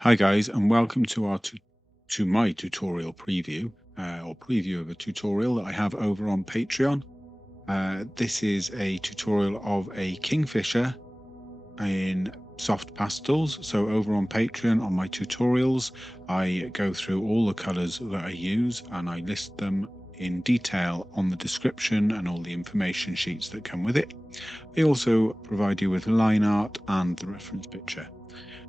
Hi guys, and welcome to my tutorial preview or preview of a tutorial that I have over on Patreon. This is a tutorial of a Kingfisher in soft pastels. So over on Patreon, on my tutorials, I go through all the colors that I use and I list them in detail on the description and all the information sheets that come with it. I also provide you with line art and the reference picture.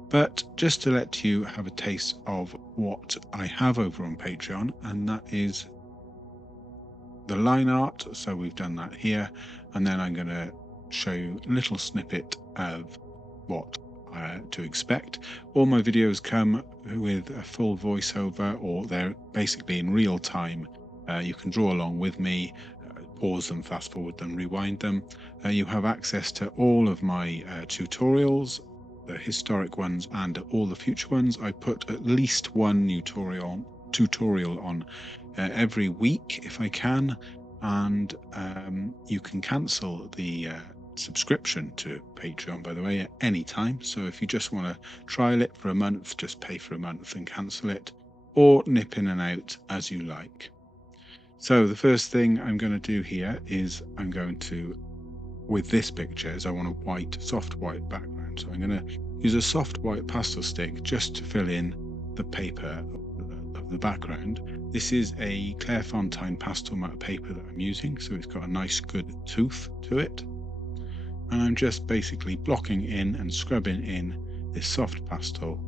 But just to let you have a taste of what I have over on Patreon, and that is the line art. So we've done that here, and then I'm going to show you a little snippet of what to expect. All my videos come with a full voiceover, or they're basically in real time. You can draw along with me, pause them, fast forward them, rewind them. You have access to all of my tutorials, the historic ones and all the future ones. I put at least one new tutorial on every week if I can, and you can cancel the subscription to Patreon, by the way, at any time. So if you just want to trial it for a month, just pay for a month and cancel it, or nip in and out as you like. So the first thing I'm going to do here is I'm going to, with this picture, is I want a white, soft white background. So I'm going to use a soft white pastel stick just to fill in the paper of the background. This is a Clairefontine pastel matte paper that I'm using, so it's got a nice good tooth to it. And I'm just basically blocking in and scrubbing in this soft pastel,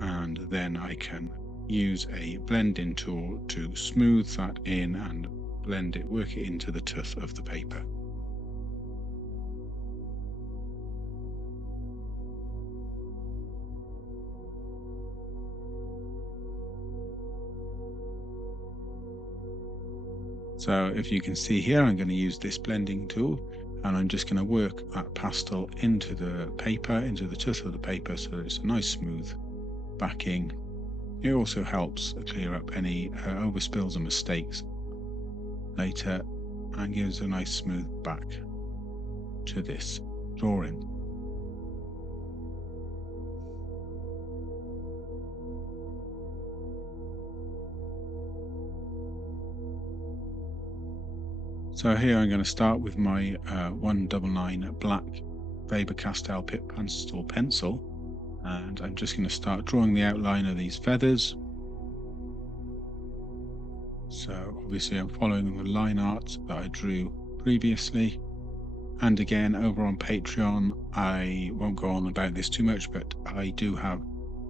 and then I can use a blending tool to smooth that in and blend it, work it into the tooth of the paper. So if you can see here, I'm going to use this blending tool, and I'm just going to work that pastel into the paper, into the tooth of the paper, so that it's a nice smooth backing. It also helps clear up any overspills and mistakes later, and gives a nice smooth back to this drawing. So here I'm going to start with my 199 black Faber Castell Pit Pastel pencil, and I'm just going to start drawing the outline of these feathers. So obviously I'm following the line art that I drew previously. And again, over on Patreon, I won't go on about this too much, but I do have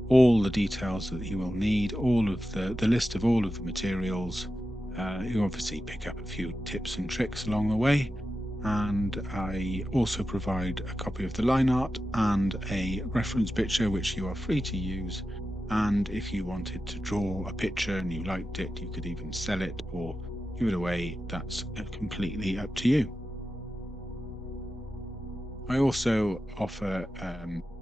all the details that you will need, all of the list of all of the materials. You obviously pick up a few tips and tricks along the way. And I also provide a copy of the line art and a reference picture, which you are free to use. And if you wanted to draw a picture and you liked it, you could even sell it or give it away. That's completely up to you. I also offer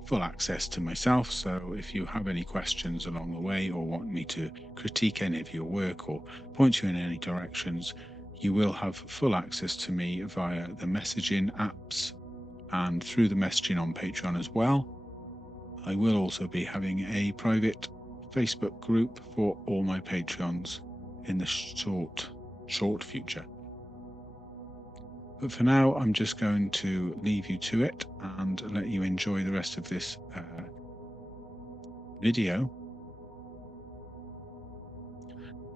full access to myself, so if you have any questions along the way or want me to critique any of your work or point you in any directions, you will have full access to me via the messaging apps and through the messaging on Patreon as well. I will also be having a private Facebook group for all my Patreons in the short future. But for now, I'm just going to leave you to it and let you enjoy the rest of this video.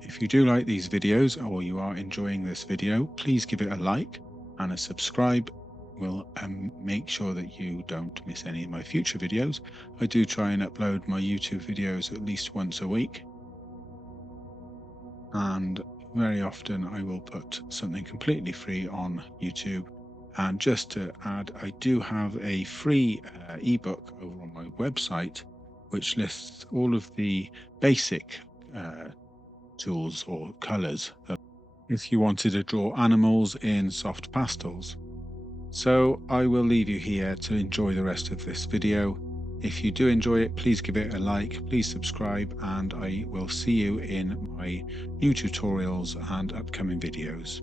If you do like these videos or you are enjoying this video, please give it a like, and a subscribe will make sure that you don't miss any of my future videos. I do try and upload my YouTube videos at least once a week, and very often I will put something completely free on YouTube. And just to add, I do have a free ebook over on my website, which lists all of the basic tools or colors if you wanted to draw animals in soft pastels. So I will leave you here to enjoy the rest of this video. If you do enjoy it, please give it a like, please subscribe, and I will see you in my new tutorials and upcoming videos.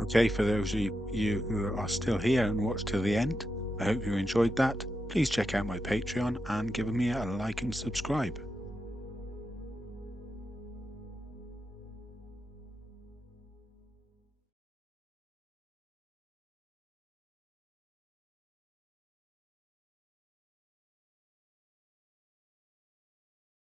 Okay, for those of you who are still here and watched till the end, I hope you enjoyed that. Please check out my Patreon and give me a like and subscribe.